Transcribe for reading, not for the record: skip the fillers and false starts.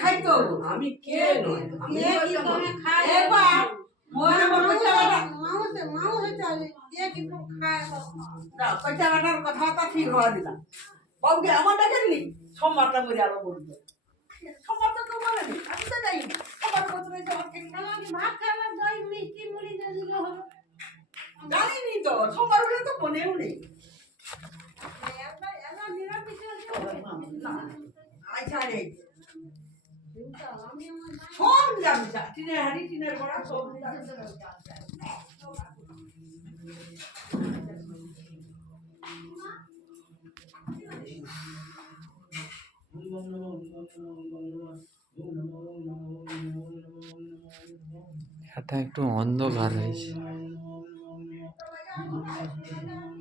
খাইতো আমি কে নয় কথাটা ঠিক হওয়া দিলাম বাবুকে আমার ডাকেননি সোমবারটা করে আরো বলবে সোমবারটা তো বলেনি আমি তো যাই সোমবার ভাত খাওয়ার দই মিষ্টি মুড়ি দিলে হবে জানিনি তো সোমবার বলে তো মনেও নেই আচ্ছা রে সব যাবি টিনের হাড়ি টিনের করা সব এটা একটু অন্ধকার হয়েছে।